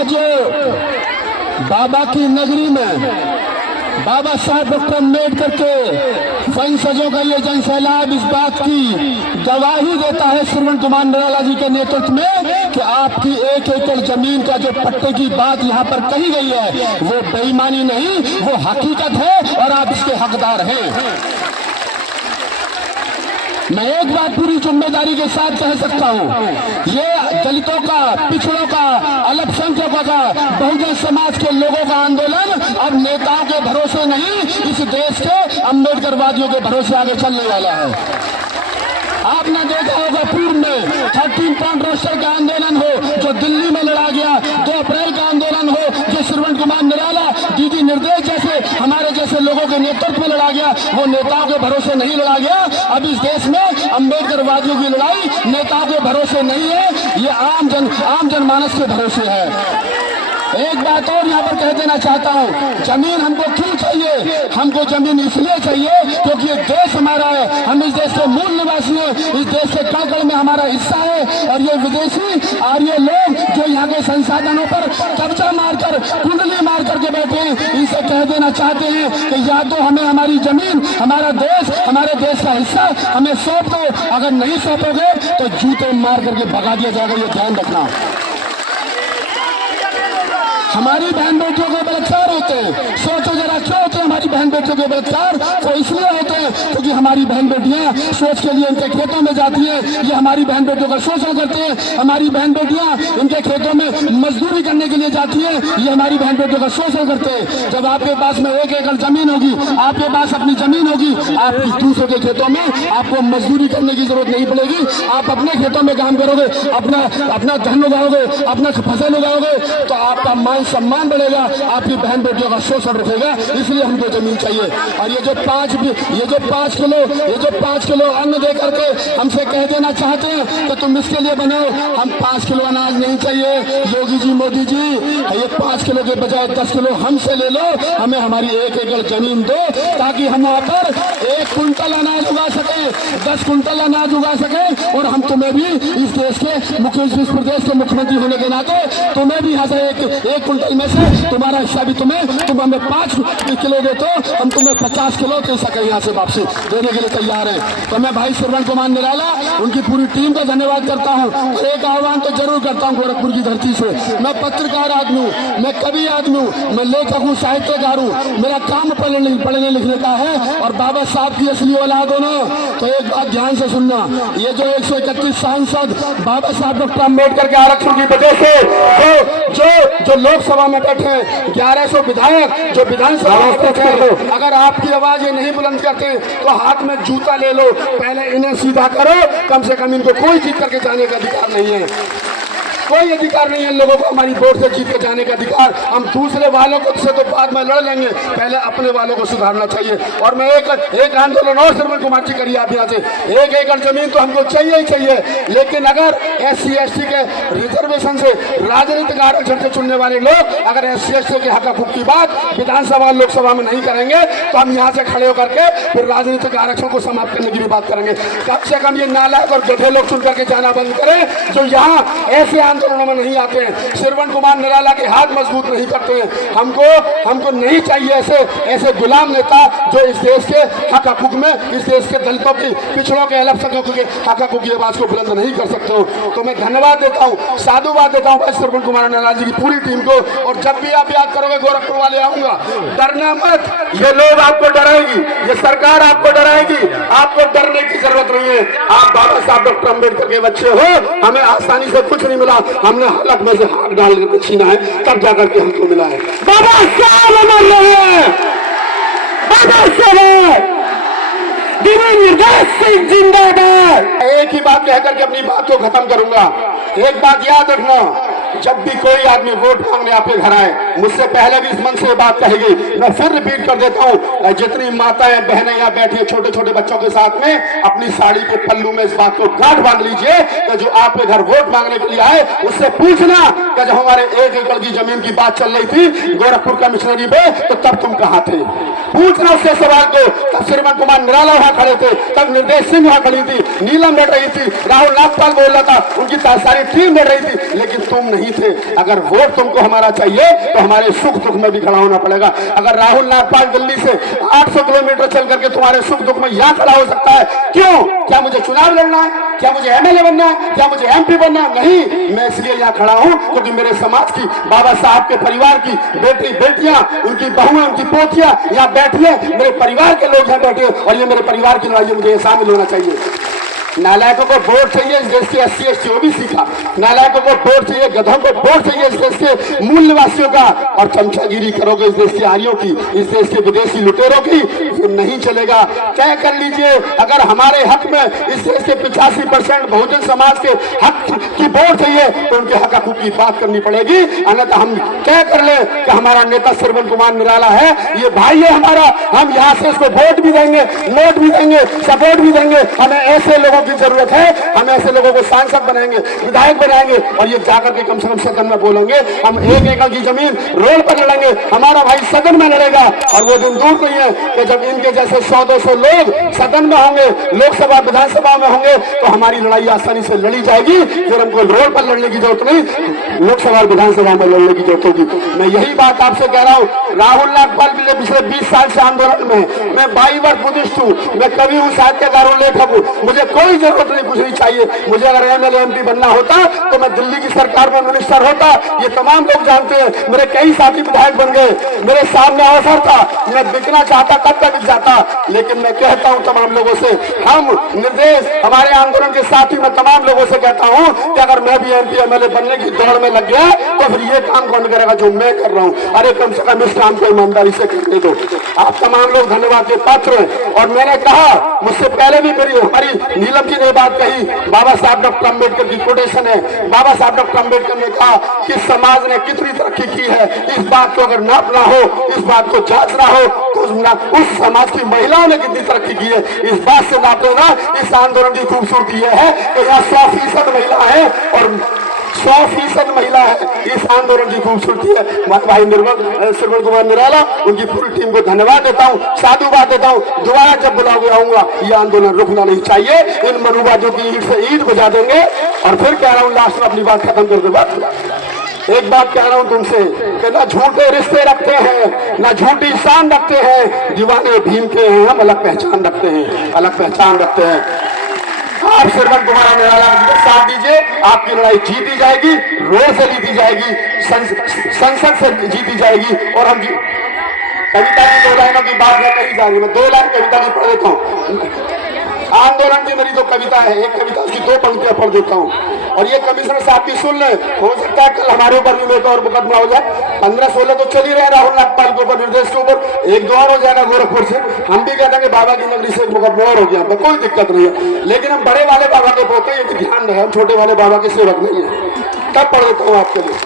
आज बाबा की नगरी में बाबा साहब डॉक्टर अम्बेडकर के वंशजों का ये जनसैलाब इस बात की गवाही देता है श्रवण कुमार निराला जी के नेतृत्व में कि आपकी 1 एकड़ जमीन का जो पट्टे की बात यहाँ पर कही गई है वो बेईमानी नहीं, वो हकीकत है और आप इसके हकदार हैं। मैं एक बात पूरी जिम्मेदारी के साथ कह सकता हूँ, ये दलितों का, पिछड़ों का, अल्पसंख्यकों का, बहुजन समाज के लोगों का आंदोलन अब नेताओं के भरोसे नहीं, इस देश के अम्बेडकरवादियों के भरोसे आगे चलने वाला है। आपने देखा होगा पूर्व में 13 पॉइंट रोस्टर का आंदोलन हो जो दिल्ली में लड़ा गया, 2 अप्रैल का आंदोलन हो जो श्रवण कुमार निराला, डीडी निर्देश जैसे हमारे जैसे लोगों के नेतृत्व में लड़ा गया, वो नेताओं के भरोसे नहीं लड़ा गया। अब इस देश में अम्बेडकरवादियों की लड़ाई नेताओं के भरोसे नहीं है, ये आम जनमानस के भरोसे है। एक बात और यहाँ पर कह देना चाहता हूँ, जमीन हमको क्यों चाहिए? हमको जमीन इसलिए चाहिए क्योंकि ये देश हमारा है, हम इस देश के मूल निवासी हैं, इस देश के कण में हमारा हिस्सा है। और ये विदेशी आर्य लोग जो यहाँ के संसाधनों पर कब्जा मारकर, कुंडली मार करके बैठे हैं, इनसे कह देना चाहते हैं कि या तो हमें हमारी जमीन, हमारा देश, हमारे देश का हिस्सा हमें सौंप दो, अगर नहीं सौंपोगे तो जूते मार करके भगा दिया जाएगा, ये ध्यान रखना। हमारी बहन बेटियों के बलात्कार होते हैं, सोचो जरा क्यों होते हैं हमारी बहन बेटियों के बलात्कार? तो इसलिए होते हैं क्योंकि हमारी बहन बेटियां सोच के लिए इनके खेतों में जाती हैं, ये हमारी बहन बेटियों का शोषण करते हैं। हमारी बहन बेटियां इनके खेतों में मजदूरी करने के लिए जाती है, ये हमारी बहन बेटियों का शोषण करते हैं। जब आपके पास में 1 एकड़ जमीन होगी, आपके पास अपनी जमीन होगी, आप दूसरों के खेतों में आपको मजदूरी करने की जरूरत नहीं पड़ेगी, आप अपने खेतों में काम करोगे, अपना धन उगाओगे, अपना फसल उगाओगे, तो आपका मान सम्मान बढ़ेगा, आपकी बहन बेटियों का शोषण रुकेगा। इसलिए हमको जमीन चाहिए। और ये जो 5 किलो अन्न दे करके हमसे कह देना चाहते हैं तो तुम इसके लिए बनाओ, हम 5 किलो अनाज नहीं चाहिए। योगी जी, मोदी जी, ये 5 किलो के बजाय 10 किलो हमसे ले लो, हमें हमारी 1 एकड़ जमीन दो ताकि हम वहाँ पर 1 कुंटल अनाज उगा सके, 10 कुंटल अनाज उगा सके। और हम तुम्हें भी इस देश के इस प्रदेश के मुख्यमंत्री होने के नाते तुम्हें भी यहाँ से एक कुंटल में से तुम्हारा हिस्सा भी तुम हमें 5 किलो दे तो हम तुम्हें 50 किलो दे सके यहाँ से वापसी देने के लिए तैयार है। तो मैं भाई श्रवण कुमार निराला, उनकी पूरी टीम का धन्यवाद करता हूँ। और एक आह्वान तो जरूर करता हूँ गोरखपुर की धरती से, मैं पत्रकार आदमी हूँ, मैं कवि आदमी हूँ, मैं लेखक हूँ, साहित्यकार हूँ, मेरा काम पढ़ने लिखने का है और बाबा साहब की असली औलाद हो ना। तो एक बात ध्यान से सुनना, ये जो 131 सांसद बाबा साहब डॉक्टर अम्बेडकर के आरक्षण की वजह से जो लोकसभा में बैठे हैं, 1100 विधायक जो विधानसभा में बैठे हैं, अगर आपकी आवाज ये नहीं बुलंद करते तो हाथ में जूता ले लो, पहले इन्हें सीधा करो। कम से कम इनको कोई जीत करके जाने का अधिकार नहीं है, कोई अधिकार नहीं है लोगों को हमारी वोट से जीत के जाने का अधिकार। हम दूसरे वालों को से तो बाद में लड़ लेंगे, पहले अपने वालों को सुधारना चाहिए। और मैं एक आंदोलन और श्रवण कुमार जी करिए आप यहाँ से, 1 एकड़ जमीन तो हमको चाहिए ही चाहिए, लेकिन अगर SC ST के रिजर्वेशन से, राजनीतिक आरक्षण से चुनने वाले लोग अगर SC ST के हक हकूक की बात विधानसभा लोकसभा में नहीं करेंगे तो हम यहाँ से खड़े होकर के फिर राजनीतिक आरक्षण को समाप्त करने की भी बात करेंगे। कम से कम ये नालायक और गधे लोग चुन करके जाना बंद करें जो यहाँ ऐसे आंदोलनों में नहीं आते हैं, श्रवण कुमार निराला के हाथ मजबूत नहीं करते हैं। हमको नहीं चाहिए ऐसे गुलाम नेता जो इस देश के हक हकूक में, इस देश के दलितों की, पिछड़ों के, अल्पसंख्यकों के हक हकूक की आवाज को बुलंद नहीं कर सकते हो। तो मैं धन्यवाद देता हूँ, साधुवाद देता हूँ भाई श्रवण कुमार निराला जी की पूरी टीम को। और जब भी आप याद करोगे गोरखपुर वाले आऊंगा, डरना मत, ये लोग आपको डराएंगी, ये सरकार आपको डराएगी, आपको डरने की जरूरत नहीं है। आप बाबा साहब डॉक्टर अम्बेडकर के बच्चे हो, हमें आसानी से कुछ नहीं मिला, हमने हालत में से हाथ डाल के छीना है, तब जाकर के हमको मिला है। बाबा साहब अमर रहे, बाबा साहब निर्देश सिंह जिंदाबाद। एक ही बात कहकर के अपनी बात को खत्म करूंगा। एक बात याद रखना, जब भी कोई आदमी वोट मांगने आपके घर आए, मुझसे पहले भी इस मन से बात कही गई, मैं फिर रिपीट कर देता हूँ, जितनी माताएं बहनें यहाँ बैठी है छोटे छोटे बच्चों के साथ में, अपनी साड़ी के पल्लू में इस बात को गांठ बांध लीजिए कि जो आपके घर वोट मांगने के लिए आए उससे पूछना कि जब हमारे 1 एकड़ की जमीन की बात चल रही थी गोरखपुर कमिश्नरी में, तो तब तुम कहाँ थे? पूछना उससे सवाल को, जब श्रवण कुमार निराला वहां खड़े थे, तब निर्देश सिंह वहां खड़ी थी, नीलम लड़ रही थी, राहुल नागपाल बोल रहा था, उनकी सारी टीम लड़ रही थी, लेकिन तुम नहीं थे। अगर वोट तुमको हमारा चाहिए तो हमारे सुख दुख में भी खड़ा होना पड़ेगा। अगर राहुल नागपाल दिल्ली से 800 किलोमीटर चल करके तुम्हारे सुख दुख में यहां खड़ा हो सकता है, क्यों? क्या मुझे चुनाव लड़ना है? क्या मुझे एमएलए बनना है? क्या मुझे एमपी बनना है? नहीं, मैं इसलिए यहाँ खड़ा हूं क्योंकि मेरे समाज की, बाबा साहब के परिवार की बेटी बेटियां, उनकी बहुएं, उनकी पोतियां यहाँ बैठी है, मेरे परिवार के लोग यहाँ बैठे, और ये मेरे परिवार की लड़ाई, मुझे शामिल होना चाहिए। नालायकों को वोट चाहिए इस देश के SC ST ओबीसी का, नालायकों को वोट चाहिए, गधों को वोट चाहिए इस देश के मूल निवासियों का, और चमचागिरी करोगे इस देश के आर्यों की, इस देश के विदेशी लुटेरों की, ये नहीं चलेगा। तय कर लीजिए, अगर हमारे हक में इस देश के 85% बहुजन समाज के हक की वोट चाहिए तो उनके हक हकूक की बात करनी पड़ेगी। अन्यथा हम तय कर ले कि हमारा नेता श्रवण कुमार निराला है, ये भाई है हमारा, हम यहाँ से इसको वोट भी देंगे, नोट भी देंगे, सपोर्ट भी देंगे। हमें ऐसे लोगों की जरूरत है, हम ऐसे लोगों को सांसद बनाएंगे, विधायक बनाएंगे, और ये जाकर के कम से कम सदन में बोलेंगे। हम 1 एकड़ की जमीन रोड पर लड़ेंगे, हमारा भाई सदन में लड़ेगा। और वो दिन दूर नहीं है कि जब इनके जैसे 100-200 लोग सदन में होंगे, लोकसभा विधानसभा में होंगे, तो हमारी लड़ाई आसानी से लड़ी जाएगी। फिर हमको रोड पर लड़ने की जरूरत नहीं, लोकसभा विधानसभा में लड़ने की जरूरत होगी। मैं यही बात आपसे कह रहा हूँ। राहुल नागपाल पिछले 20 साल से आंदोलन में, मैं 22 वर्ष बुद्धिस्ट हूँ, मैं कवि हूँ, साहित्यकार हूँ, लेखक हूँ, मुझे कोई जरूरत नहीं, कुछ नहीं चाहिए। मुझे अगर एमएलए एमपी बनना होता तो मैं दिल्ली की सरकार में मिनिस्टर होता। ये तमाम लोग जानते हैं, मेरे कई साथी विधायक बन गए, मेरे सामने अवसर था, मैं बिकना चाहता तब तक बिक जाता। लेकिन मैं कहता हूं तमाम लोगों से, हम निर्देश, हमारे आंदोलन के साथी, मैं तमाम लोगों से कहता हूं कि अगर मैं भी एमपी एमएलए बनने की दौड़ में लग गया तो फिर ये काम कौन करेगा जो मैं कर रहा हूं? अरे कम से कम इस काम को ईमानदारी से करने दो। आप तमाम लोग धन्यवाद के पात्र हैं। और मैंने कहा, मुझसे पहले भी मेरी हमारी नीलम की ने बात कही, बाबा साहब डॉक्टर अम्बेडकर की कोटेशन है। बाबा साहब डॉक्टर अम्बेडकर ने कहा कि समाज ने कितनी तरक्की की है, इस बात को अगर नापना हो, इस बात को जांचना हो, तो उस समाज की महिलाओं ने कितनी तरक्की की है इस बात से नाप देना। इस आंदोलन की खूबसूरती यह है कि यहाँ 100% महिला है, और 100% महिला है। इस आंदोलन की खूबसूरती है। भाई श्रवण कुमार निराला, उनकी पूरी टीम को धन्यवाद देता हूँ, साधुवाद देता हूँ। दोबारा जब बुलाओगे आऊंगा। ये आंदोलन रुकना नहीं चाहिए। इन मनुवादियों की ईद से ईद बजा देंगे। और फिर कह रहा हूँ, लास्ट में अपनी बात खत्म कर दे। एक बात कह रहा हूं तुमसे कि ना झूठे रिश्ते रखते हैं, ना झूठी शान रखते हैं, दीवाने भीम के हैं हम, अलग पहचान रखते हैं, अलग पहचान रखते हैं। आप श्रवण कुमार निराला का साथ दीजिए, आपकी लड़ाई जीती जाएगी, रोड से जीती जाएगी, संसद से जीती जाएगी। और हम कविता की 2 लाइनों की बात मैं कही जा रही हूँ, मैं 2 लाइन कविता की पढ़ देता हूँ। आंदोलन की मेरी 2 कविता है, एक कविता उसकी 2 पंक्तियां पढ़ देता हूँ। और ये कमिश्नर साहब भी सुन ले, हो सकता है कल हमारे ऊपर भी मेरे और मुकदमा हो जाए। 15-16 तो चल ही रहे राहुल नागपाल के ऊपर, निर्देश के ऊपर, 1-2 और हो जाएगा गोरखपुर से। हम भी कहते हैं कि बाबा की नगरी से एक मुकदमा और हो गया, कोई दिक्कत नहीं है। लेकिन हम बड़े वाले बाबा के पोते, ये भी ध्यान रहे, हम छोटे वाले बाबा के सेवक नहीं है। तब पढ़ देता हूँ आपके लिए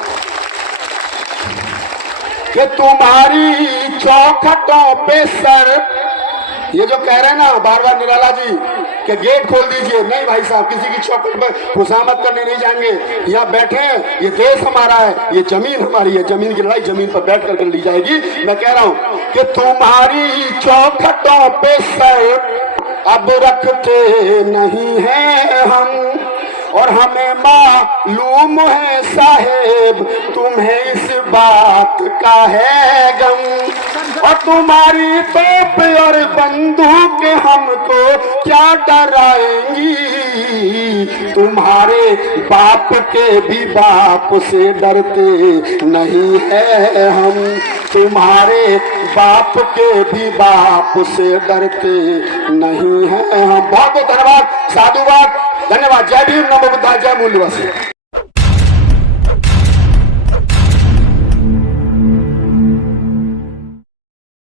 कि तुम्हारी चौखटों पे सर, ये जो कह रहे हैं ना बार बार निराला जी कि गेट खोल दीजिए, नहीं भाई साहब, किसी की चौखट पर खुशामत करने नहीं जाएंगे। यहाँ बैठे हैं, ये देश हमारा है, ये जमीन हमारी है, जमीन की लड़ाई जमीन पर बैठ कर ली जाएगी। मैं कह रहा हूँ कि तुम्हारी चौखटों पे सर अब रखते नहीं है हम, और हमें मालूम है साहेब तुम्हें इस बात का है गम, और तुम्हारी तोप और बंदूक हमको क्या डराएंगी, तुम्हारे बाप के भी बाप से डरते नहीं है हम, तुम्हारे बाप के भी बाप से डरते नहीं है हम। बहुत बहुत धन्यवाद, साधुवाद, धन्यवाद। जय भीम, नमो बुद्धाय, जय मूल्यवासी।